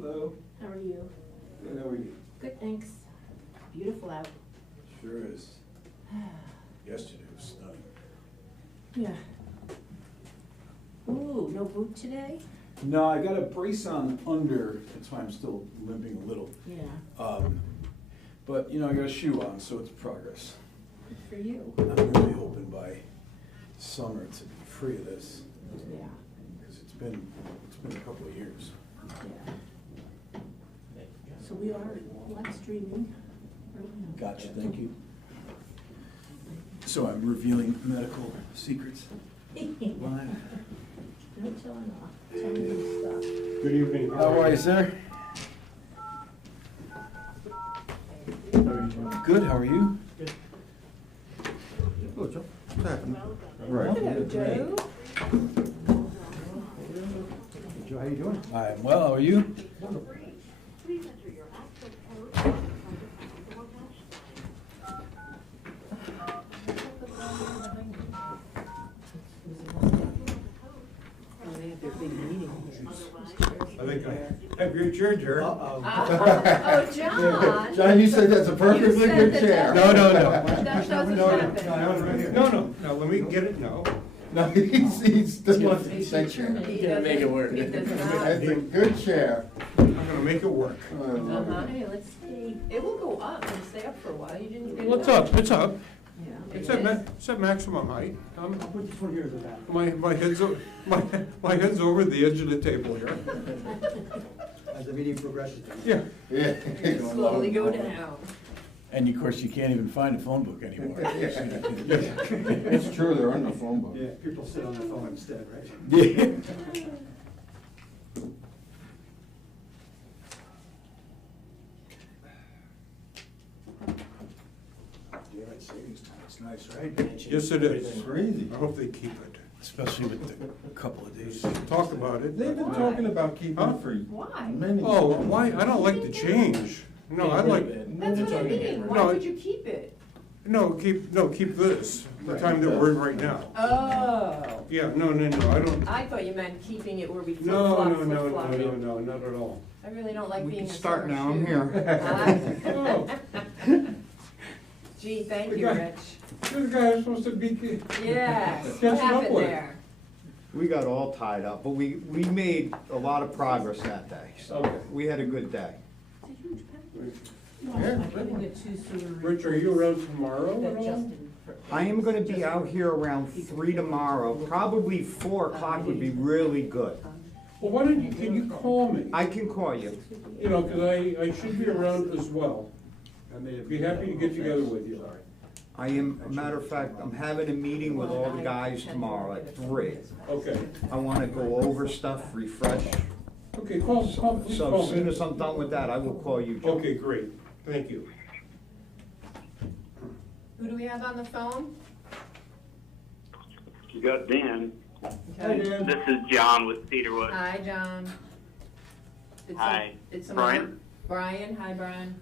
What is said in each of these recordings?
Hello. How are you? Good, how are you? Good, thanks. Beautiful out. Sure is. Yesterday was stunning. Yeah. Ooh, no boot today? No, I got a brace on under, that's why I'm still limping a little. Yeah. But, you know, I got a shoe on, so it's progress. Good for you. I'm really hoping by summer to be free of this, Yeah. because it's been a couple of years. Yeah. So we are live streaming. Gotcha, thank you. So I'm revealing medical secrets live. No telling off. Telling them stuff. Good evening. How are you, sir? Good, how are you? Hello, Joe. What's happening? Right. Hello, Joe. Joe, how you doing? I'm well, how are you? Please enter your access code. Oh, they have their big meeting. I think I have your chair, Jared. Oh, John. John, you said that's a perfectly You said good that chair. No, no, no. That doesn't No, happen. no, let me get it, no. No, he's just wants to say chair. He doesn't make it work. He does That's not. a good chair. I'm gonna make it work. I love Uh-huh. it. Hey, let's see. It will go up and stay up for a while. You didn't get it What's up? It's up. Yeah. It's at maximum height. I'll put this one here at the back. My head's over the edge of the table here. As the meeting progresses. Yeah. Yeah. Slowly go down. And of course, you can't even find a phone book anymore. It's true, they're on the phone book. Yeah, people sit on the phone instead, right? Yeah. Daylight savings time, it's nice, right? Yes, it is. Crazy. I hope they keep it. Especially with the couple of days. Talk about it. They've been talking about keeping Huh? it for Why? many. Oh, why? I don't like the change. No, I like, That's what I mean. Why No. would you keep it? keep this, the time that we're in right now. Oh. Yeah, no, I don't. I thought you meant keeping it where we flip No, flop, no, flip no, flop. no, no, not at all. I really don't like We being can a start summer now, I'm shoe. here. Oh, Gee, thank The you, guy- Rich. this guy is supposed to be. Yes, what Catching up happened with. there? We got all tied up, but we made a lot of progress that day, so Okay. we had a good day. It's a huge package. Yeah. Rich, are you around tomorrow at all? I am gonna be out here around 3 tomorrow, probably 4 o'clock would be really good. Well, why don't you, can you call me? I can call you. You know, cause I should be around as well. Be happy to get together with you. I am, matter of fact, I'm having a meeting with all the guys tomorrow at 3. Okay, I wanna go over stuff, refresh. okay, call So as soon me. as I'm done with that, I will call you, Joe. Okay, great, thank you. Who do we have on the phone? You got Dan. Okay. This is John with Cedarwood. Hi, John. Did some- Hi. Did someone? Brian? Brian, hi, Brian.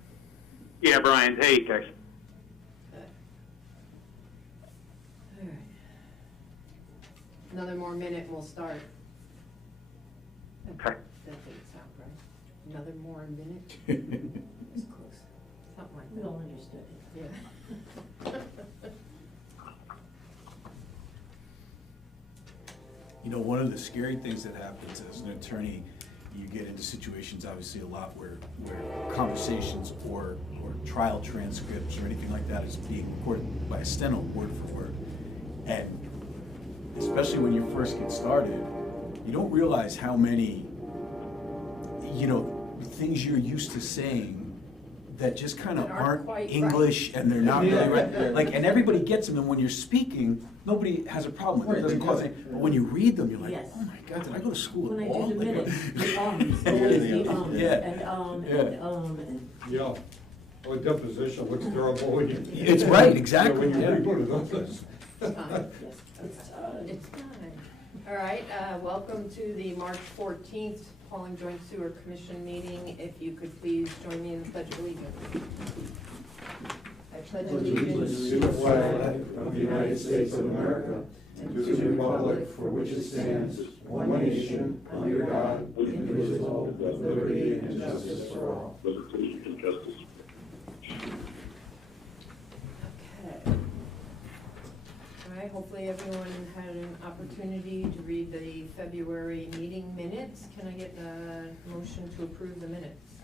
Yeah, Brian. Hey, Tex. Good. All right. Another more minute and we'll start. Okay. That didn't sound right. Another more minute? It's close. Something like that. We all understood it. Yeah. You know, one of the scary things that happens as an attorney, you get into situations, obviously, a lot where conversations or trial transcripts or anything like that is being recorded by a steno, word for word. And especially when you first get started, you don't realize how many, you know, things you're used to saying that just kind of That aren't aren't quite English and they're not Yeah. really right. Like, and everybody gets them, and when you're speaking, nobody has a problem with it. It doesn't cause any, but when you read them, you're like, Yes. oh my God, did I go to school When at I all? do the Like, minutes, the always the Yeah. and Yeah. and. Yeah. Well, deposition looks terrible when you. It's right, exactly, When you yeah. read one of those. It's fine. It's fine. All right, welcome to the March 14th Pawling Joint Sewer Commission meeting. If you could please join me in the Pledge of Allegiance. I pledge allegiance To the flag of the United States of America, and to the republic for which it stands, one nation, under God, indivisible, with liberty and justice for all. Liberty and justice. Okay. All right, hopefully everyone had an opportunity to read the February meeting minutes. Can I get a motion to approve the minutes?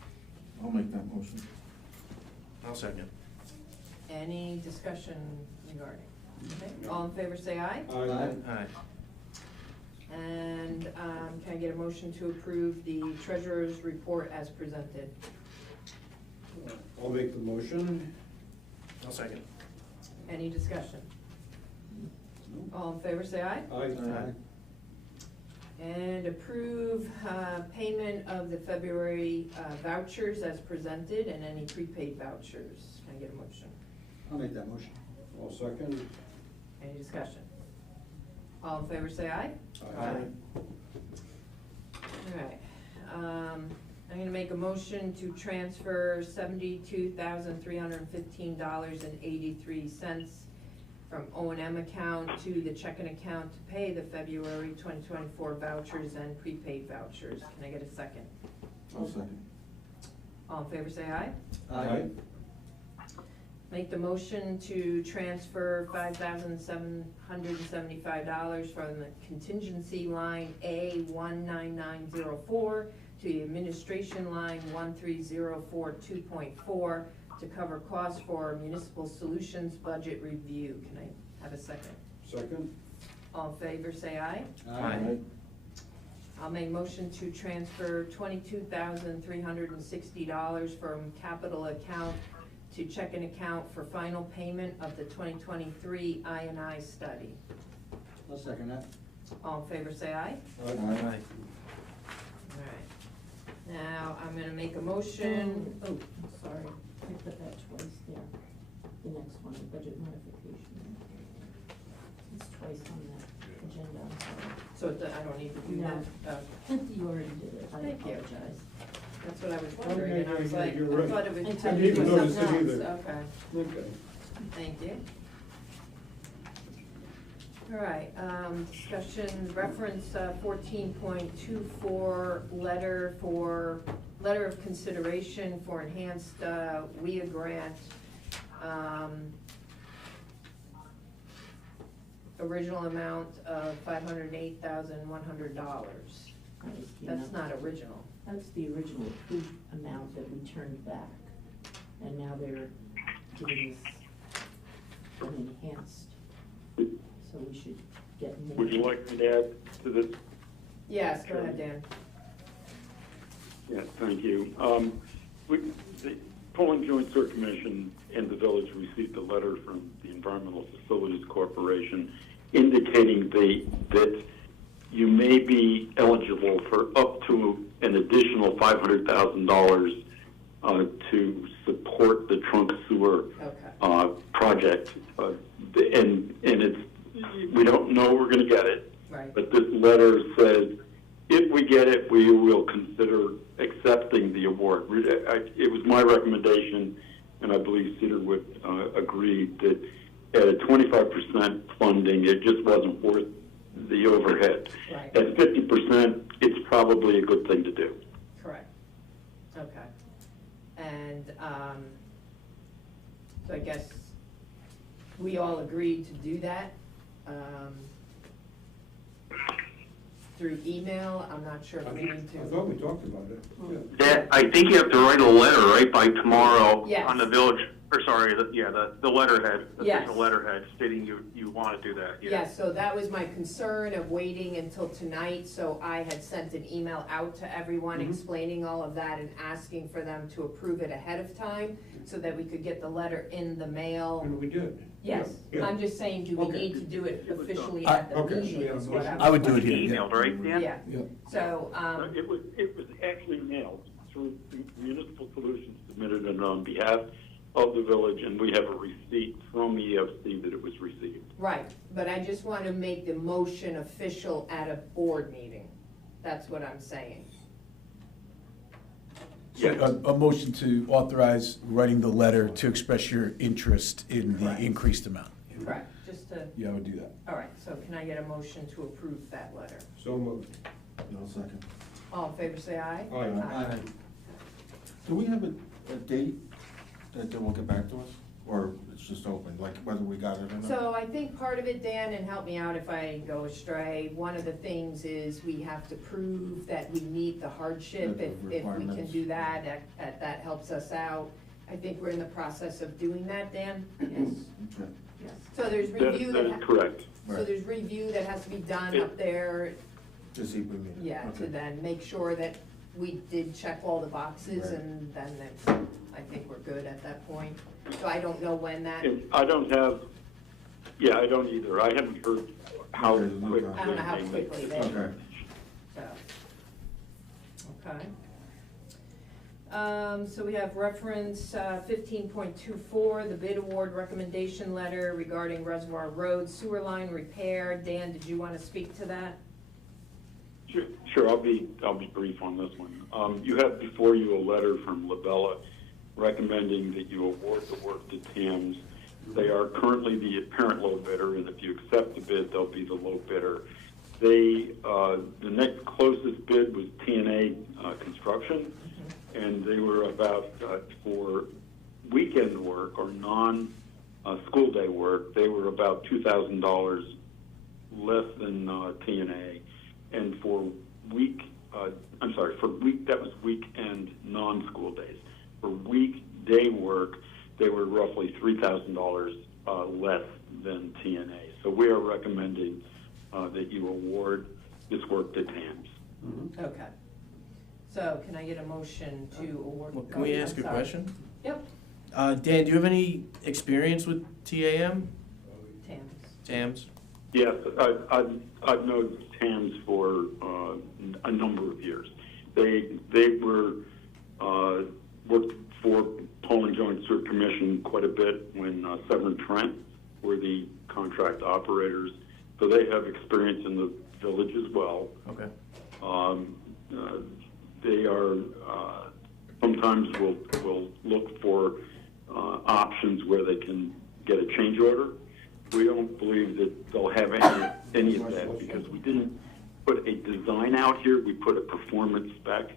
I'll make that motion. I'll second. Any discussion regarding? Okay, all in favor say aye. Aye. Aye. And can I get a motion to approve the treasurer's report as presented? I'll make the motion. I'll second. Any discussion? All in favor say aye. Aye. And approve payment of the February vouchers as presented and any prepaid vouchers. Can I get a motion? I'll make that motion. I'll second. Any discussion? All in favor say aye. Aye. Alright, I'm gonna make a motion to transfer $72,315.83 from O&M account to the checking account to pay the February 2024 vouchers and prepaid vouchers. Can I get a second? I'll second. All in favor say aye. Aye. Make the motion to transfer $5,775 from the contingency line A19904 to the administration line 13042.4 to cover costs for municipal solutions budget review. Can I have a second? Second. All in favor say aye. Aye. I'll make motion to transfer $22,360 from capital account to checking account for final payment of the 2023 I&I study. I'll second that. All in favor say aye. Aye. Alright. Now, I'm gonna make a motion, oh, sorry. I put that twice there. The next one, the budget modification. It's twice on the agenda, I'm So I don't need to do No. that. Oh, sorry. You already did it, I Thank you. apologize. that's what I was wondering, and I was like, You're I right. thought it was. I had to didn't do even with notice something it else. either. Okay, Okay. thank you. All right, discussion, reference 14.24, letter of consideration for enhanced WIA grant. Original amount of $508,100. That's not original. That's the original approved amount that we turned back. And now they're giving us an enhanced, so we should get more. Would you like me to add to this? Yes, go ahead, Dan. Yes, thank you. The Pawling Joint Sewer Commission and the village received a letter from the Environmental Facilities Corporation indicating that you may be eligible for up to an additional $500,000 to support the trunk sewer Okay, project. And it's, we don't know we're going to get it, right, but this letter says if we get it, we will consider accepting the award. It was my recommendation, and I believe Cedarwood agreed, that at a 25% funding, it just wasn't worth the overhead. right, At 50%, it's probably a good thing to do. correct. Okay. And, so I guess we all agreed to do that. Through email, I'm not sure if we need I to. thought we talked about it. Yeah. That, I think you have to write a letter, right, by tomorrow Yes. on the village, or sorry, the letterhead, Yes. official letterhead stating you want to do that. yeah. Yes, so that was my concern of waiting until tonight, so I had sent an email out to everyone Mhm. explaining all of that and asking for them to approve it ahead of time, so that we could get the letter in the mail. And we did. Yes, Yeah. I'm just saying, do we Okay. need to do it officially I- at the okay, so meeting we have a is what motion. I would do it here. Emailed, right, Dan? Yeah, Yeah. so, It was actually mailed through Municipal Solutions, submitted it on behalf of the village, and we have a receipt from EFC that it was received. right, but I just want to make the motion official at a board meeting. That's what I'm saying. So a motion to authorize writing the letter to express your interest in the Correct. increased amount. Correct, just to to, Yeah, I would do that. all right, so can I get a motion to approve that letter? So moved. No second. All in favor, say aye. Aye. Aye. Do we have a date that they will get back to us? Or it's just open, like whether we got it or not? So I think part of it, Dan, and help me out if I go astray, one of the things is we have to prove that we meet the hardship. The If we can requirements. do that, that helps us out. I think we're in the process of doing that, Dan. Yes. Okay. Yes. So there's That review that is that, correct. so there's review that has to be done Yeah. up there, To see if we meet it. yeah, to Okay. then make sure that we did check all the boxes, Right. and then that's, I think we're good at that point. So I don't know when that, And I don't have, yeah, I don't either. I haven't heard how Okay, quick. okay. I don't know how they make quickly it. they- Okay. so. Okay. So we have reference 15.24, the bid award recommendation letter regarding Reservoir Road sewer line repair. Dan, did you want to speak to that? Sure, I'll be brief on this one. You have before you a letter from Labella recommending that you award the work to TAMS. They are currently the apparent low bidder, and if you accept the bid, they'll be the low bidder. The next closest bid was TNA Construction, and they were about, for weekend work or non-school day work, they were about $2,000 less than TNA. And for that was weekend non-school days. For weekday work, they were roughly $3,000 less than TNA. So we are recommending that you award this work to TAMS. Okay. So can I get a motion to award? Well, can we oh, ask I'm a sorry. question? Yep, Dan, do you have any experience with TAM? TAMS. Yes, I've known TAMS for a number of years. They were worked for Pawling Joint Sewer Commission quite a bit when Severn Trent were the contract operators. So they have experience in the village as well. Okay. They are sometimes will look for options where they can get a change order. We don't believe that they'll have any of that because we didn't put a design out here. We put a performance spec,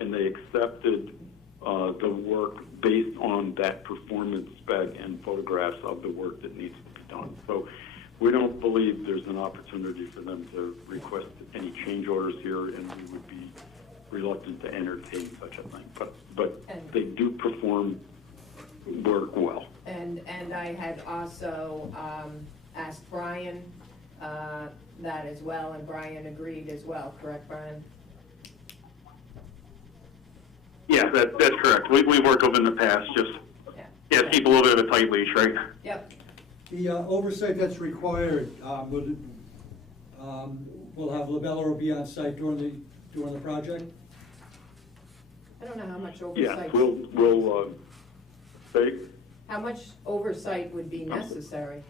and they accepted the work based on that performance spec and photographs of the work that needs to be done. So we don't believe there's an opportunity for them to request any change orders here, and we would be reluctant to entertain such a thing. But they do perform work well. And I had also asked Brian that as well, and Brian agreed as well, correct, Brian? Yeah, that's correct. We've worked with them in the past, just, Yeah. keep a little bit of a tight leash, right? Yep. The oversight that's required, will have Labella be on site during the project? I don't know how much Yes, oversight, we'll say, how much oversight would be necessary?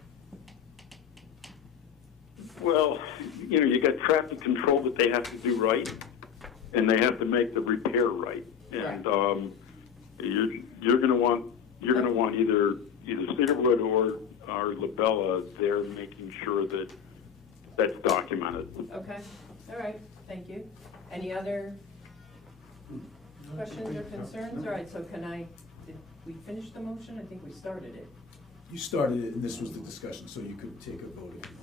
well, you got traffic control that they have to do right, and they have to make the repair right. And you're going to want either Cedarwood or Labella there making sure that that's documented. Okay, all right, thank you. Any other questions or concerns? All right, so did we finish the motion? I think we started it. You started it, and this was the discussion, so you could take a vote if you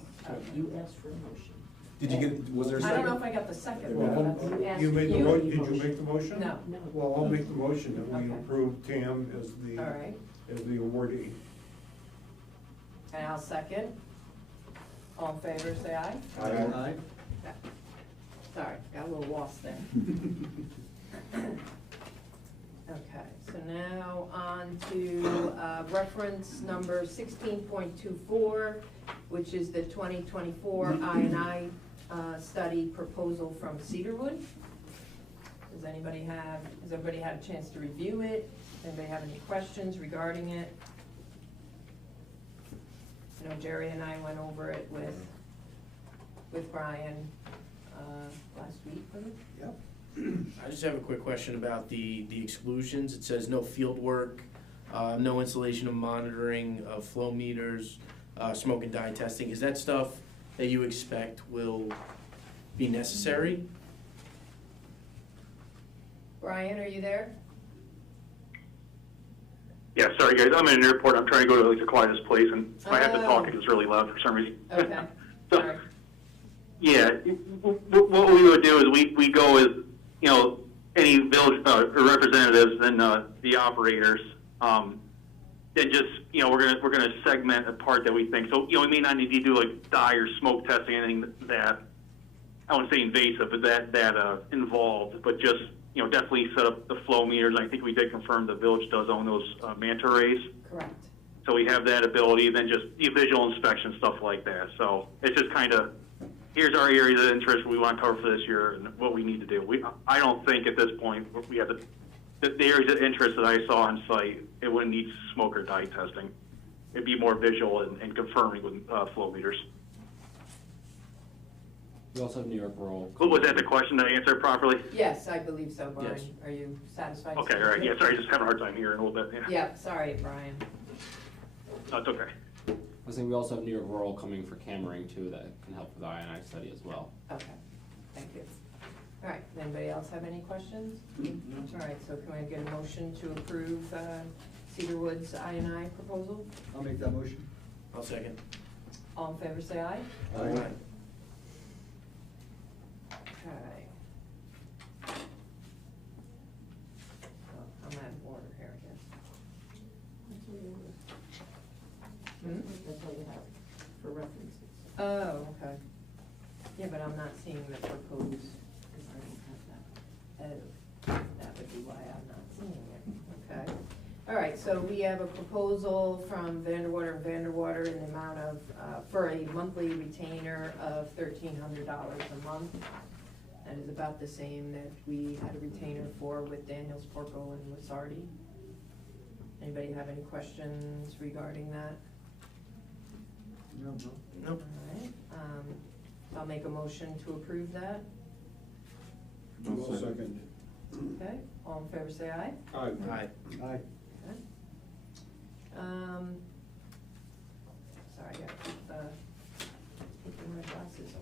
wanted. You asked for a motion. Did you get, was there a I second? don't know if I got the second. Well, though. That's- you made the You- did you make the motion? No, No. Well, I'll make the motion that we Okay. approve TAM as all right, the awardee. and I'll second. All in favor, say aye. Aye. Sorry, got a little lost there. Okay, so now on to reference number 16.24, which is the 2024 I&I study proposal from Cedarwood. Has everybody had a chance to review it? Does anybody have any questions regarding it? I know Jerry and I went over it with Brian last week, was it? Yep. I just have a quick question about the exclusions. It says no field work, no installation of monitoring of flow meters, smoke and dye testing. Is that stuff that you expect will be necessary? Brian, are you there? Yeah, sorry guys, I'm in an airport. I'm trying to go to like the quietest place, and if I have to talk, it's really loud for some reason. Okay, So, sorry. yeah, what we would do is we go with, you know, any village representatives and the operators. And just, you know, we're gonna segment a part that we think. So, you know, we may not need to do like dye or smoke testing, anything that I wouldn't say invasive, but that involved. But just, you know, definitely set up the flow meters. I think we did confirm the village does own those manta rays. Correct. So we have that ability, and then just the visual inspection, stuff like that. So it's just kind of, here's our areas of interest we want to cover for this year and what we need to do. I don't think at this point we have the areas of interest that I saw on site, it wouldn't need smoke or dye testing. It'd be more visual and confirming with flow meters. We also have New York Rural. Was that the question? Did I answer it properly? Yes, I believe so, Brian. Yes. Are you satisfied? Okay, all right. Yeah, sorry, just having a hard time hearing a little bit. Yeah, Yeah, sorry, Brian. no, it's okay. I was saying we also have New York Rural coming for cammering too, that can help with the I&I study as well. Okay, thank you. All right, anybody else have any questions? All right, so can I get a motion to approve Cedar Woods I&I proposal? I'll make that motion. I'll second. All in favor, say aye. Aye. Okay. Well, I'm out of order here, I guess. That's all you have for references. Oh, okay. Yeah, but I'm not seeing the proposed. Because I don't have that. Oh, that would be why I'm not seeing it, okay. All right, so we have a proposal from Vanderwater in the amount of, for a monthly retainer of $1,300 a month. That is about the same that we had a retainer for with Daniels, Porco, and Lasardi. Anybody have any questions regarding that? No. Nope. All right, I'll make a motion to approve that. I'll second. Okay, all in favor say aye. Aye. Aye. Aye. Okay. Sorry, I gotta keep keeping my glasses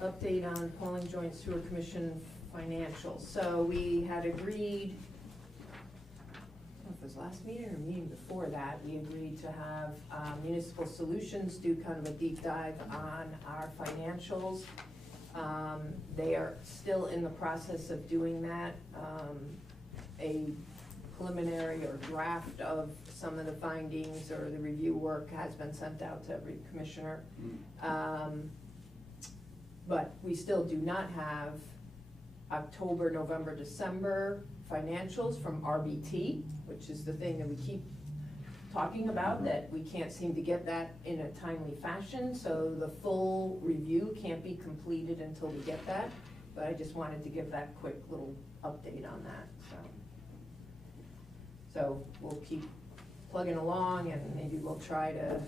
on. Update on Pawling Joint Sewer Commission financials. So we had agreed, I don't know if it was last meeting or meeting before that, we agreed to have Municipal Solutions do kind of a deep dive on our financials. They are still in the process of doing that. A preliminary or draft of some of the findings or the review work has been sent out to every commissioner. But we still do not have October, November, December financials from RBT, which is the thing that we keep talking about, that we can't seem to get that in a timely fashion, so the full review can't be completed until we get that. But I just wanted to give that quick little update on that, so we'll keep plugging along, and maybe we'll try to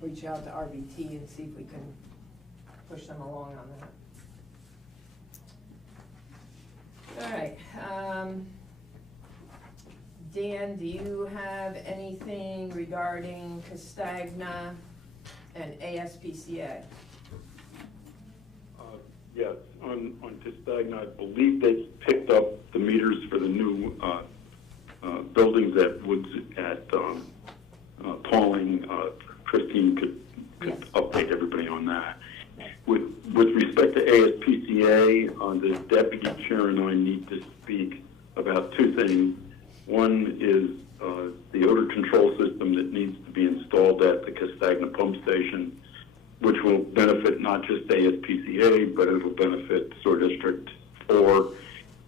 reach out to RBT and see if we can push them along on that. All right, Dan, do you have anything regarding Castagna and ASPCA? Yes, on Castagna, I believe they picked up the meters for the new buildings at Woods at Pawling. Christine could Yes. update everybody on that. With respect to ASPCA, the deputy chair and I need to speak about two things. One is the odor control system that needs to be installed at the Castagna pump station, which will benefit not just ASPCA, but it'll benefit Sewer District 4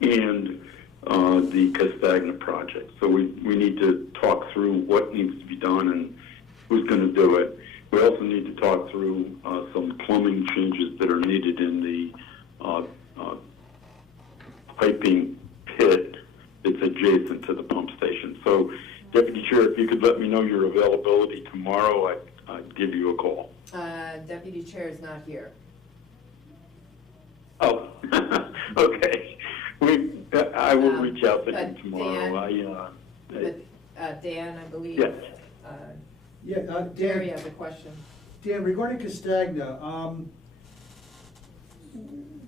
and the Castagna project. So we need to talk through what needs to be done and who's going to do it. We also need to talk through some plumbing changes that are needed in the piping pit that's adjacent to the pump station. So, Deputy Chair, if you could let me know your availability tomorrow, I'd give you a call. Deputy Chair is not here. Oh, okay. I will reach out to but him tomorrow. Dan, But Dan, I believe. Yes. Jerry Dan, has a question. Dan, regarding Castagna,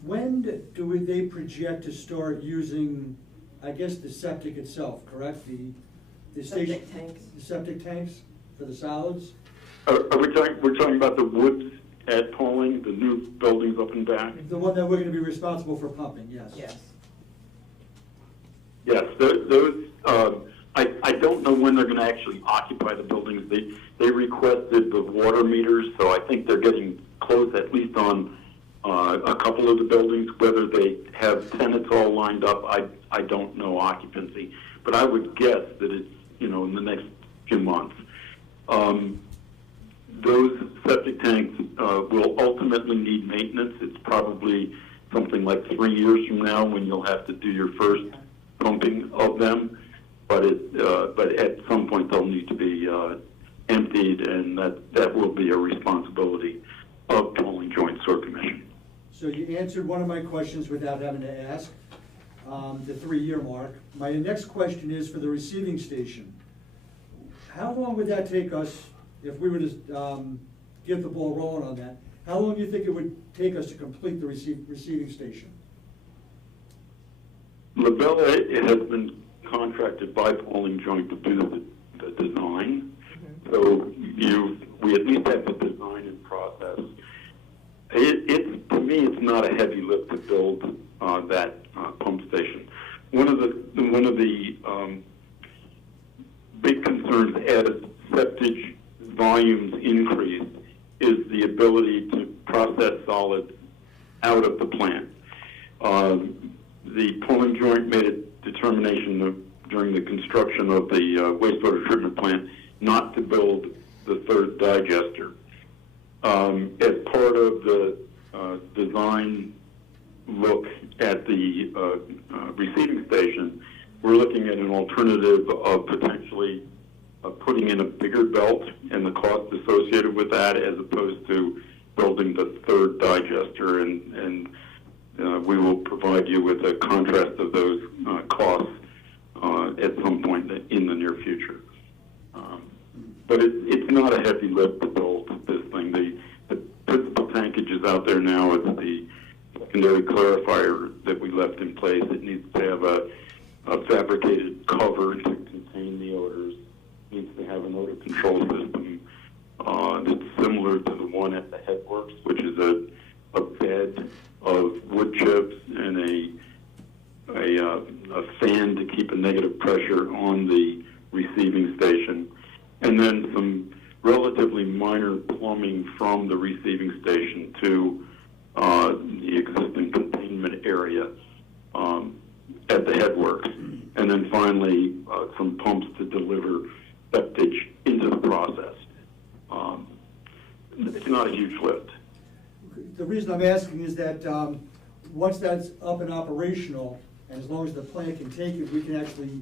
when do they project to start using, I guess, the septic itself, correct? The station. Septic tanks. The septic tanks for the solids? We're talking about the woods at Pawling, the new buildings up and back? The one that we're gonna be responsible for pumping, yes. Yes. Yes, those, I don't know when they're gonna actually occupy the buildings. They requested the water meters, so I think they're getting close, at least on a couple of the buildings. Whether they have tenants all lined up, I don't know occupancy. But I would guess that it's, in the next few months. Those septic tanks will ultimately need maintenance. It's probably something like 3 years from now when you'll have to do your first pumping of them. But at some point they'll need to be emptied, and that will be a responsibility of Pawling Joint Sewer Commission. So you answered one of my questions without having to ask, the 3-year mark. My next question is for the receiving station. How long would that take us if we were to get the ball rolling on that? How long do you think it would take us to complete the receiving station? LaBella has been contracted by Pawling Joint to do the design. So we at least have the design in process. To me, it's not a heavy lift to build that pump station. One of the big concerns as septic volumes increase is the ability to process solids out of the plant. The Pawling Joint made a determination during the construction of the wastewater treatment plant not to build the third digester. As part of the design look at the receiving station, we're looking at an alternative of potentially putting in a bigger belt and the cost associated with that, as opposed to building the third digester, and we will provide you with a contrast of those costs at some point in the near future. But it's not a heavy lift to build this thing. The principal tankage is out there now. It's the secondary clarifier that we left in place. It needs to have a fabricated cover to contain the odors. It needs to have an odor control system that's similar to the one at the headworks, which is a bed of wood chips and a fan to keep a negative pressure on the receiving station, and then some relatively minor plumbing from the receiving station to the existing containment area at the headworks, and then finally some pumps to deliver septic into the process. It's not a huge lift. The reason I'm asking is that once that's up and operational, and as long as the plant can take it, we can actually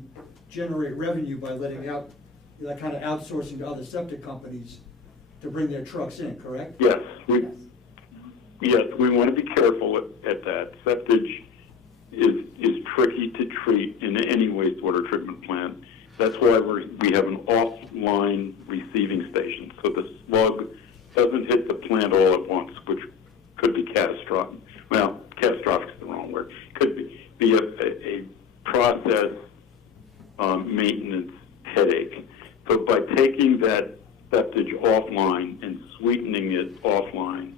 generate revenue by letting out, kind of outsourcing to other septic companies to bring their trucks in, correct? Yes, we want to be careful at that. Septic is tricky to treat in any wastewater treatment plant. That's why we have an offline receiving station, so the slug doesn't hit the plant all at once, which could be catastrophic. Well, catastrophic is the wrong word. Could be a process maintenance headache. So by taking that septic offline and sweetening it offline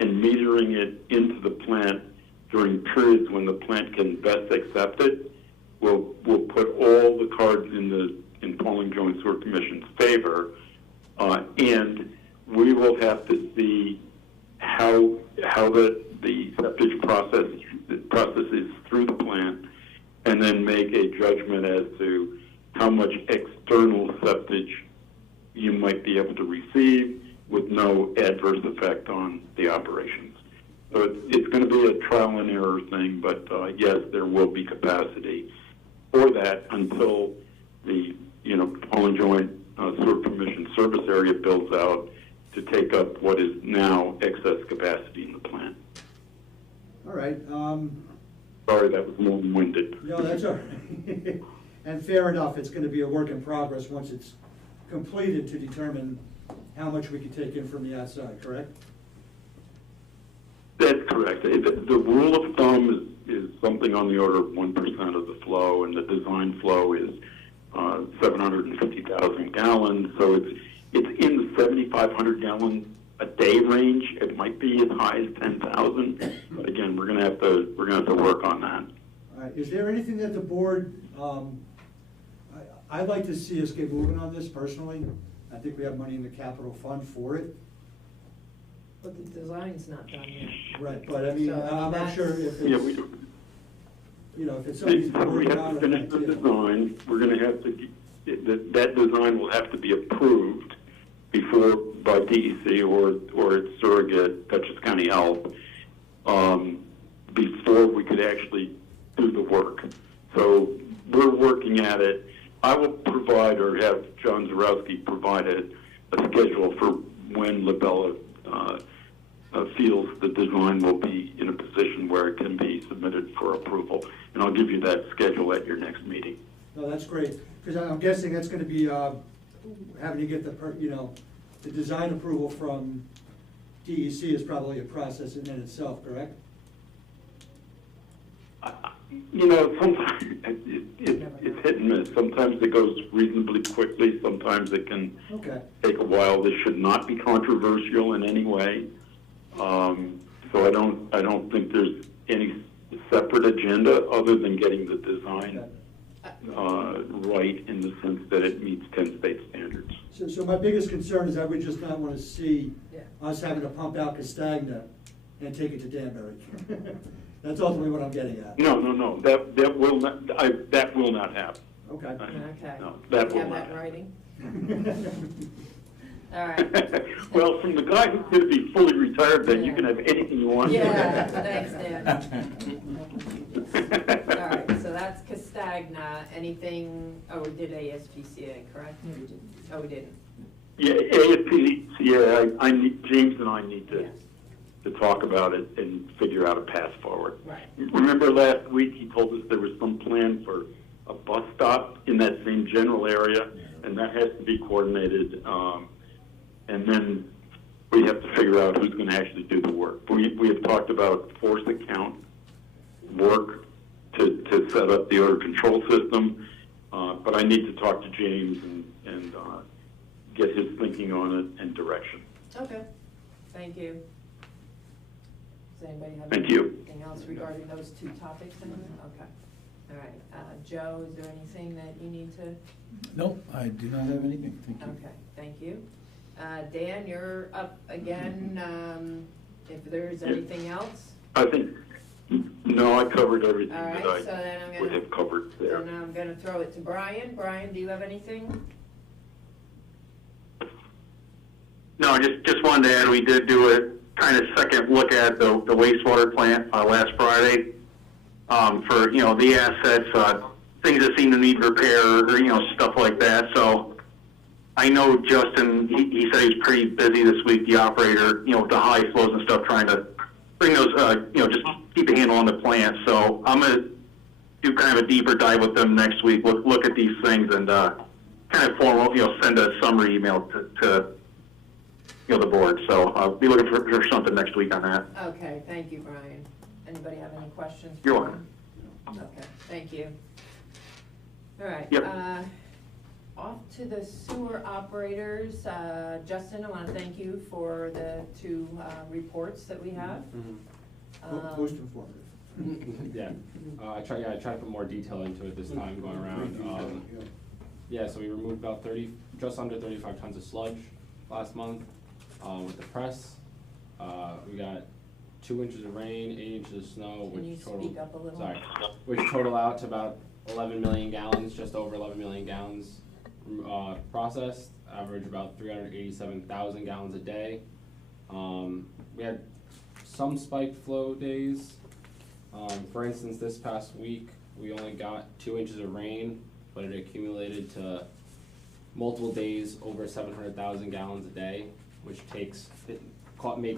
and metering it into the plant during periods when the plant can best accept it, we'll put all the cards in Pawling Joint Sewer Commission's favor, and we will have to see how the septic processes through the plant, and then make a judgment as to how much external septic you might be able to receive with no adverse effect on the operations. So it's going to be a trial and error thing, but yes, there will be capacity for that until the Pawling Joint Sewer Commission service area builds out to take up what is now excess capacity in the plant. All right. Sorry, that was long-winded. No, that's all right. And fair enough, it's gonna be a work in progress once it's completed to determine how much we can take in from the outside, correct? That's correct. The rule of thumb is something on the order of 1% of the flow, and the design flow is 750,000 gallons. So it's in the 7,500 gallon a day range. It might be as high as 10,000. But again, we're gonna have to work on that. All right, is there anything that the board, I'd like to see us get moving on this personally. I think we have money in the capital fund for it. But the design's not done yet. Right, but I mean, So, I'm not sure if Yeah, it's, we do. you know, if it's something to We worry have about. to finish the design. We're gonna have to, that design will have to be approved before, by DEC or its surrogate, Dutchess County Health, before we could actually do the work. So we're working at it. I will provide, or have John Zarowski provide a schedule for when Labella feels the design will be in a position where it can be submitted for approval. And I'll give you that schedule at your next meeting. No, that's great, because I'm guessing that's gonna be, having to get the design approval from DEC is probably a process in itself, correct? You know, sometimes it's hit and miss. Sometimes it goes reasonably quickly. Sometimes it can Okay. take a while. This should not be controversial in any way. So I don't think there's any separate agenda other than getting the design right in the sense that it meets 10 state standards. So my biggest concern is I would just not wanna see Yeah. us having to pump out Castagna and take it to Danbury. That's ultimately what I'm getting at. No. That will not happen. Okay. Okay. No, that We will have not that in happen. writing? All right. Well, from the guy who's going to be fully retired, then you can have anything you want. Yeah, thanks, Dan. All right, so that's Castagna. Anything, we did ASPCA, correct? No, we didn't. Oh, we didn't. Yeah, ASPCA, I need, James and I need Yes. to talk about it and figure out a path forward. Right. Remember last week, he told us there was some plan for a bus stop in that same general area, and that has to be coordinated. And then we have to figure out who's going to actually do the work. We have talked about force account work to set up the odor control system, but I need to talk to James and get his thinking on it and direction. Okay, thank you. Does anybody have Thank you. anything else regarding those two topics? Okay. All right, Joe, is there anything that you need to? No, I do not have anything, thank you. Okay, thank you. Dan, you're up again, if there's anything else? I think, no, I covered everything All right, that so then I'm I would gonna, have covered there. then I'm gonna throw it to Brian. Brian, do you have anything? No, just wanted to add, we did do a kind of second look at the wastewater plant last Friday for, the assets, things that seem to need repair or, stuff like that. So I know Justin, he said he's pretty busy this week, the operator, with the high flows and stuff, trying to bring those, just keep a handle on the plant. So I'm going to do kind of a deeper dive with them next week, look at these things and kind of formal, send a summary email to the board. So I'll be looking for something next week on that. Okay, thank you, Brian. Anybody have any questions? for You're him? welcome. Okay, thank you. All right. Yep. Off to the sewer operators. Justin, I want to thank you for the two reports that we have. Most informative. Yeah, I try to put more detail into it this time going around. Yeah, so we removed about just under 35 tons of sludge last month with the press. We got 2 inches of rain, 8 inches of snow, Can you speak up a little? Sorry, which total out to about 11 million gallons, just over 11 million gallons processed, average about 387,000 gallons a day. We had some spiked flow days. For instance, this past week, we only got 2 inches of rain, but it accumulated to multiple days over 700,000 gallons a day, which makes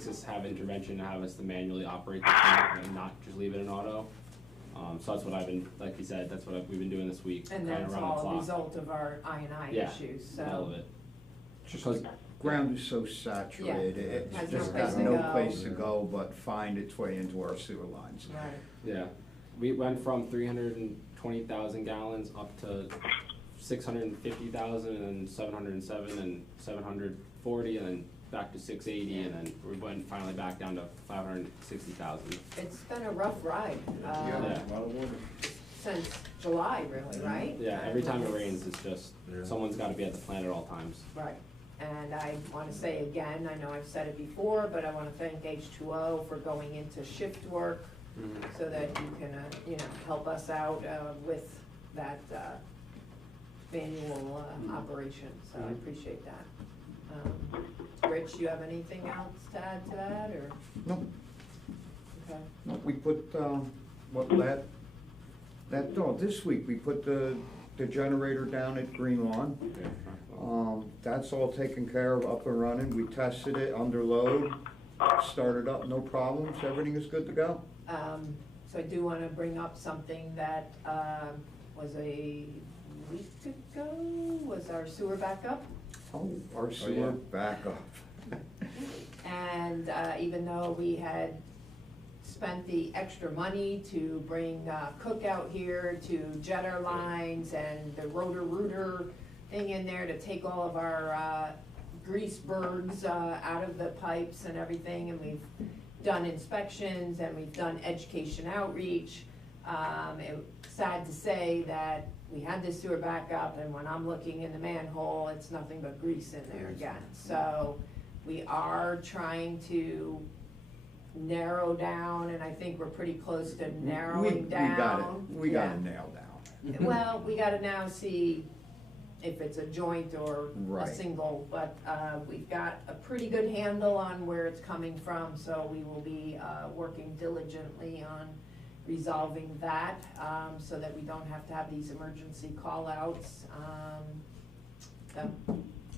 us have intervention to have us to manually operate the plant and not just leave it in auto. So that's what I've been, like you said, that's what we've been doing this week, And kinda that's around the all a clock. result of our I&I Yeah, issues, so. all of it. Just the ground is so saturated, it's Has no just place got to no go. place to go but find its way into our sewer lines. Right. Yeah, we went from 320,000 gallons up to 650,000 and then 707 and 740 and then back to 680 and then we went finally back down to 560,000. It's been a rough ride, Yeah. A lot of water. since July, really, right? Yeah, every time it And rains, it's just, Yeah. someone's gotta be at the plant at all times. Right, and I wanna say again, I know I've said it before, but I wanna thank H2O for going into shift work so that you can, help us out, with that, manual, operation, so I appreciate that. Rich, you have anything else to add to that, or? No, Okay. no, we put, this week, we put the generator down at Green Lawn. That's all taken care of, up and running. We tested it under load, started up, no problems, everything is good to go. So I do wanna bring up something that, was a week ago, was our sewer backup. Oh, our sewer yeah. backup. And even though we had spent the extra money to bring Cook out here to jet our lines and the rotor-rooter thing in there to take all of our grease bergs out of the pipes and everything, and we've done inspections and we've done education outreach. It's sad to say that we had this sewer backup, and when I'm looking in the manhole, it's nothing but grease in there again. So we are trying to narrow down, and I think we're pretty close to narrowing down. We got it Yeah. nailed down. Well, we gotta now see if it's a joint or a Right. single, but, we've got a pretty good handle on where it's coming from, so we will be, working diligently on resolving that, so that we don't have to have these emergency call-outs, so.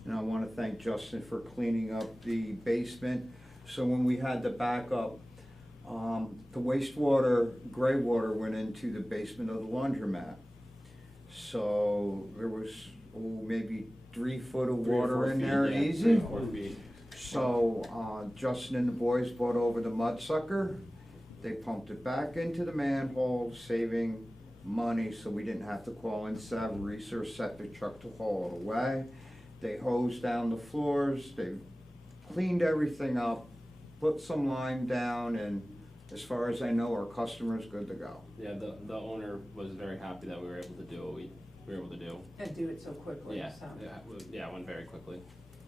And I wanna thank Justin for cleaning up the basement. So when we had the backup, the wastewater, gray water went into the basement of the laundromat. So there was, maybe 3 foot of 3 or water 4 in feet, there yeah, easy. 3 or 4 feet. So, Justin and the boys brought over the mud sucker. They pumped it back into the manhole, saving money, so we didn't have to call in Savarese or septic truck to haul it away. They hosed down the floors, they cleaned everything up, put some lime down, and as far as I know, our customer's good to go. Yeah, the owner was very happy that we were able to do what we were able to do. And do it so quickly, Yeah, so. yeah, it went very quickly.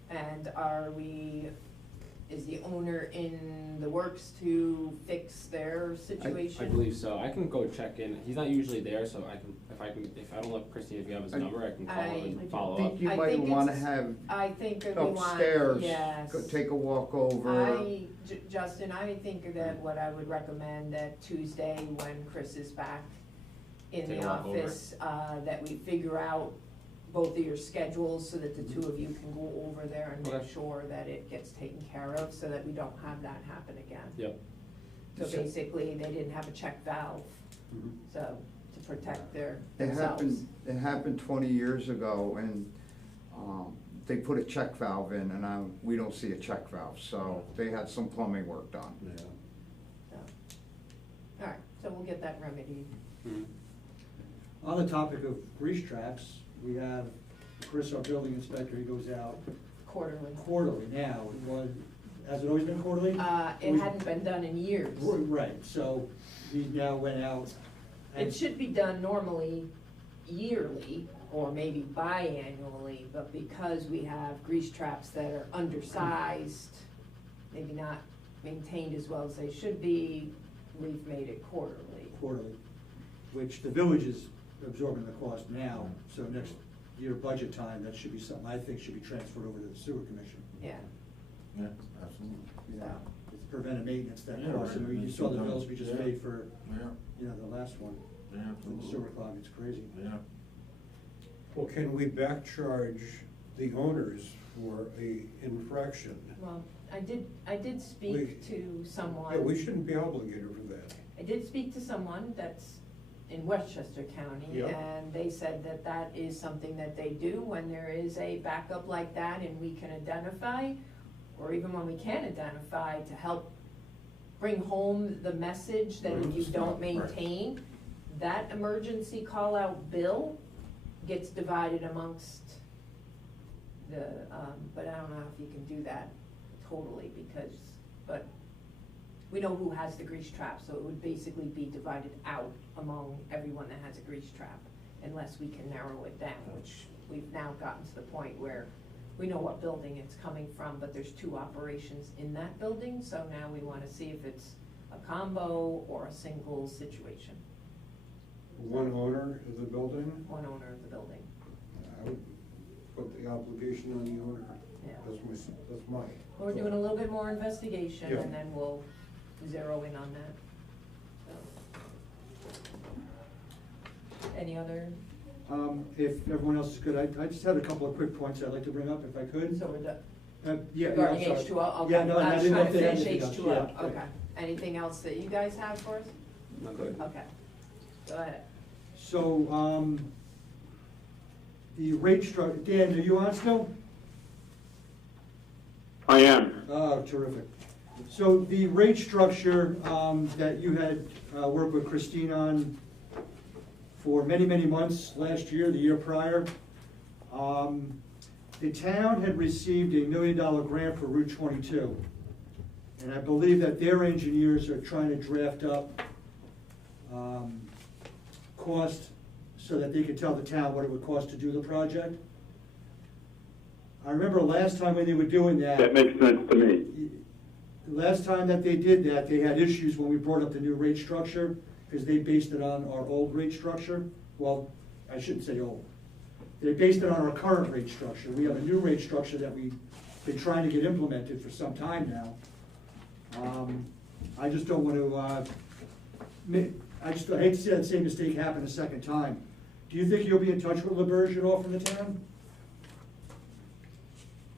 And is the owner in the works to fix their situation? I believe so. I can go check in. He's not usually there, so if I don't know, Christine, if you have his number, I can call him and I follow up. think you I might think wanna it's- have I think that we want, upstairs, yes. go take a walk over. Justin, I think that what I would recommend that Tuesday, when Chris is back in Take the a walk over. office, that we figure out both of your schedules so that the two of you can go over there and make Okay. sure that it gets taken care of, so that we don't have that happen again. Yep. So basically, they didn't have a check valve, so, to protect It themselves. happened 20 years ago, and, they put a check valve in, and we don't see a check valve, so they had some plumbing work done. Yeah. So, all right, so we'll get that remedied. Mhm. On the topic of grease traps, we have Chris, our building inspector, he goes out Quarterly. quarterly now. Has it always been quarterly? It hadn't been done in years. Right, so he now went out. and- It should be done normally yearly, or maybe biannually, but because we have grease traps that are undersized, maybe not maintained as well as they should be, we've made it quarterly. Quarterly, which the village is absorbing the cost now, so next year budget time, that should be something I think should be transferred over to the sewer commission. Yeah, Yeah, absolutely. Yeah, it's preventive maintenance that Yeah, costs, I right. mean, you saw the bills we just Yeah. paid for, Yeah, the last one, yeah, the absolutely. sewer clog, it's crazy. Yeah. Well, can we back charge the owners for a infraction? well, I did speak to someone. Yeah, we shouldn't be obligated for that. I did speak to someone that's in Westchester County. Yeah. And they said that that is something that they do when there is a backup like that and we can identify, or even when we can't identify, to help bring home the message that if you don't maintain, that emergency call-out bill gets divided amongst the, but I don't know if you can do that totally because, but we know who has the grease trap, so it would basically be divided out among everyone that has a grease trap, unless we can narrow it down, which we've now gotten to the point where we know what building it's coming from, but there's 2 operations in that building, so now we wanna see if it's a combo or a single situation. One owner of the building, One owner of the building. I would put the obligation on the owner. Yeah. That's my. We're doing a little bit more investigation Yeah. and then we'll zero in on that. So. Any other, If everyone else is good, I just had a couple of quick points I'd like to bring up, if I could. so we're done. Yeah, Regarding I'm sorry. H2O, okay. Yeah, no, I was didn't know trying if to they had finish anything else. H2O, Yeah, okay. Anything else that you guys have for us? Not good. Okay. Go ahead. So, the rate structure, Dan, are you on still? I am. Oh, terrific. So the rate structure that you had worked with Christine on for many, many months last year, the year prior, the town had received $1 million grant for Route 22. And I believe that their engineers are trying to draft up cost so that they could tell the town what it would cost to do the project. I remember last time when they were doing that. That makes sense to me. Last time that they did that, they had issues when we brought up the new rate structure, because they based it on our old rate structure. Well, I shouldn't say old. They based it on our current rate structure. We have a new rate structure that we've been trying to get implemented for some time now. I just don't want to, I hate to see that same mistake happen a second time. Do you think you'll be in touch with LaBerge at all from the town?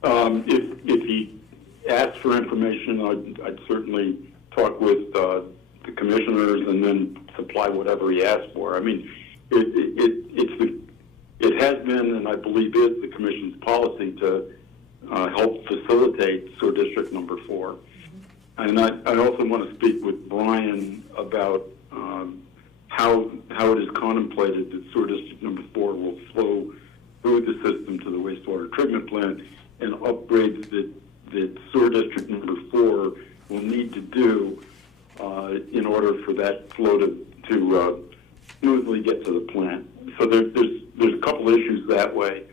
If he asks for information, I'd certainly talk with the commissioners and then supply whatever he asks for. I mean, it has been, and I believe is, the commission's policy to help facilitate sewer district number 4. And I also want to speak with Brian about how it is contemplated that sewer district number 4 will flow through the system to the wastewater treatment plant, and upgrades that sewer district number 4 will need to do in order for that flow to smoothly get to the plant. So there's a couple issues that way.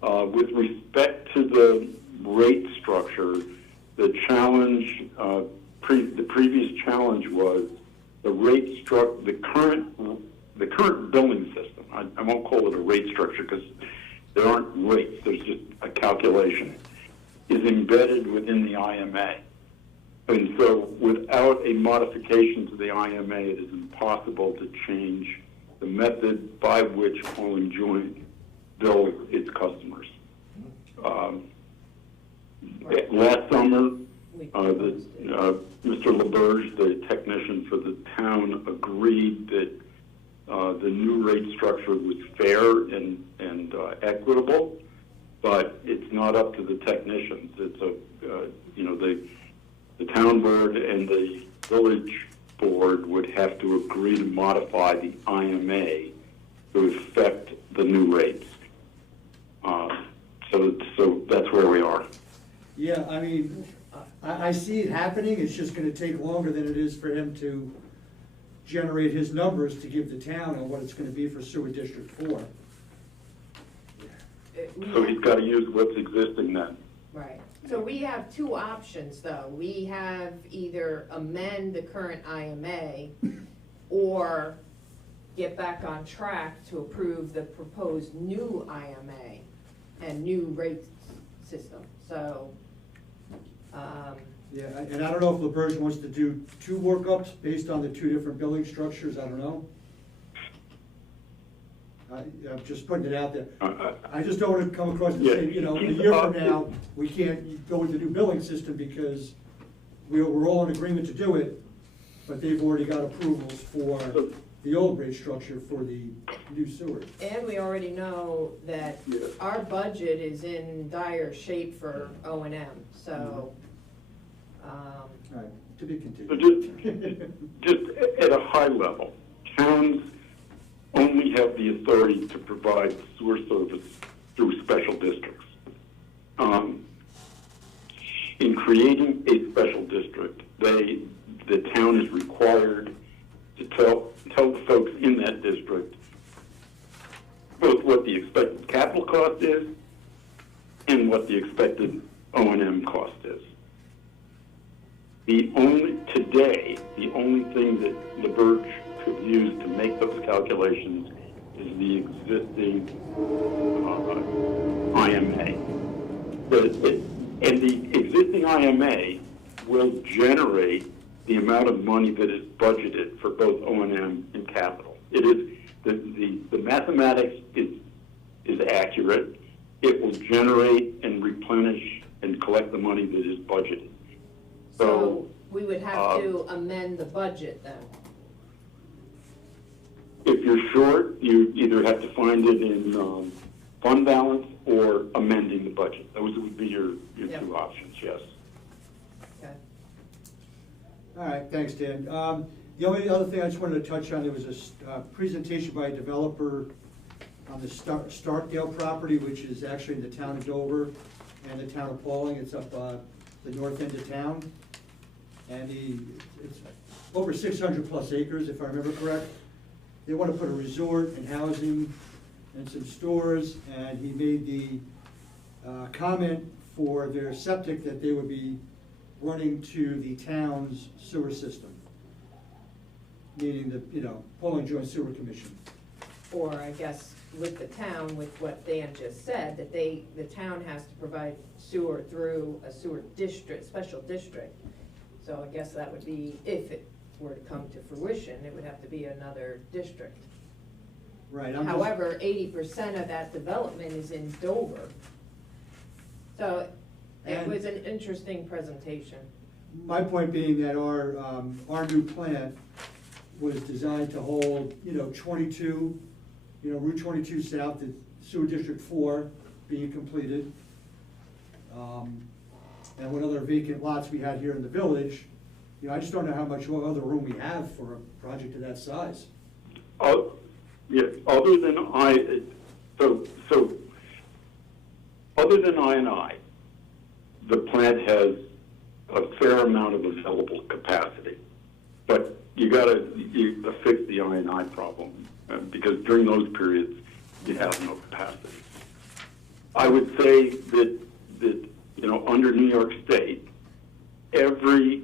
With respect to the rate structure, the challenge, the previous challenge was the current billing system. I won't call it a rate structure because there aren't rates, there's just a calculation, is embedded within the IMA. And so without a modification to the IMA, it is impossible to change the method by which Pawling Joint bills its customers. Last summer, Mr. LaBerge, the technician for the town, agreed that the new rate structure was fair and equitable, but it's not up to the technicians. It's the town board and the village board would have to agree to modify the IMA to affect the new rates. So that's where we are. Yeah, I mean, I see it happening. It's just gonna take longer than it is for him to generate his numbers to give the town on what it's gonna be for sewer district 4. So he's got to use what's existing then. Right. So we have 2 options, though. We have either amend the current IMA or get back on track to approve the proposed new IMA and new rate system. So, Yeah, and I don't know if LaBerge wants to do 2 workups based on the 2 different billing structures, I don't know. I'm just putting it out there. I just don't want to come across and say, a year from now, we can't go with the new billing system because we're all in agreement to do it, but they've already got approvals for the old rate structure for the new sewer. And we already know that Yes. our budget is in dire shape for O&M, so, All right, to be So continued. just at a high level, towns only have the authority to provide sewer service through special districts. In creating a special district, the town is required to tell the folks in that district both what the expected capital cost is and what the expected O&M cost is. Today, the only thing that LaBerge could use to make those calculations is the existing IMA. And the existing IMA will generate the amount of money that is budgeted for both O&M and capital. It is, the mathematics is accurate. It will generate and replenish and collect the money that is budgeted. so we would have to amend the budget then. If you're short, you either have to find it in fund balance or amending the budget. Those would be your Yeah. two options, yes. Okay. All right, thanks, Dan. The only other thing I just wanted to touch on, there was a presentation by a developer on the Starkdale property, which is actually in the town of Dover and the town of Pawling. It's up the north end of town. And it's over 600 plus acres, if I remember correct. They want to put a resort and housing and some stores, and he made the comment for their septic that they would be running to the town's sewer system, meaning the, Pawling Joint Sewer Commission. Or I guess with the town, with what Dan just said, that the town has to provide sewer through a sewer district, special district. So I guess that would be, if it were to come to fruition, it would have to be another district. Right. However, 80% of that development is in Dover. So it And- was an interesting presentation. My point being that our new plant was designed to hold, 22, Route 22 South, the Sewer District 4 being completed. And what other vacant lots we had here in the village. I just don't know how much other room we have for a project of that size. Yeah, other than I&I, the plant has a fair amount of available capacity. But you fix the I&I problem, because during those periods, you have no capacity. I would say that under New York State, every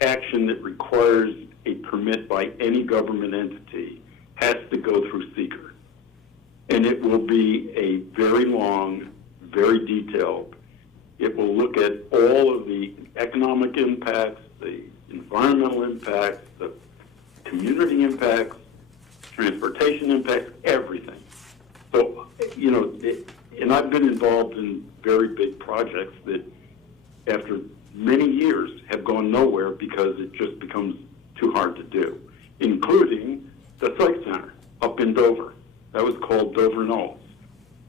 action that requires a permit by any government entity has to go through seeker. And it will be a very long, very detailed. It will look at all of the economic impacts, the environmental impacts, the community impacts, transportation impacts, everything. So, and I've been involved in very big projects that after many years have gone nowhere because it just becomes too hard to do, including the Psych Center up in Dover. That was called Dover Knolls.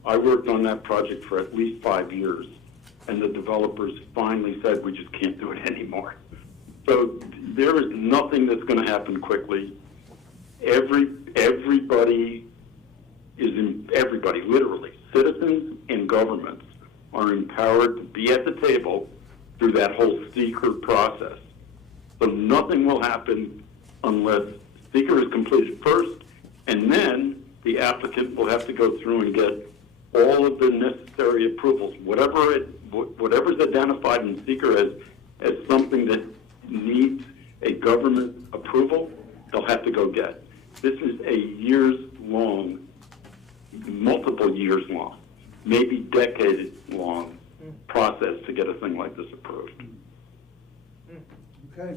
I worked on that project for at least 5 years, and the developers finally said, we just can't do it anymore. So there is nothing that's going to happen quickly. Everybody, literally, citizens and governments are empowered to be at the table through that whole seeker process. So nothing will happen unless seeker is completed first, and then the applicant will have to go through and get all of the necessary approvals, whatever's identified in seeker as something that needs a government approval, they'll have to go get. This is a years-long, multiple years long, maybe decade-long process to get a thing like this approved. Okay.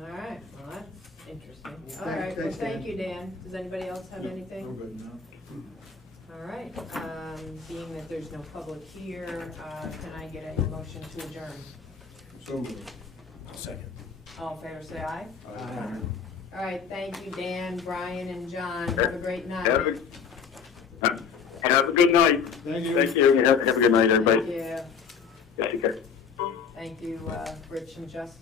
All right, well, that's interesting. Well, All right, well, thanks, thank Dan. you, Dan. Does anybody else have anything? I'm good now. All right, being that there's no public here, can I get a motion to adjourn? So moved. Second. All in favor, say aye. Aye. All right, thank you, Dan, Brian, and John. Have a great night. Have a good night. Thank you. Thank you. Have a good night, everybody. Thank you. Yeah, take care. Thank you, Rich and Justin.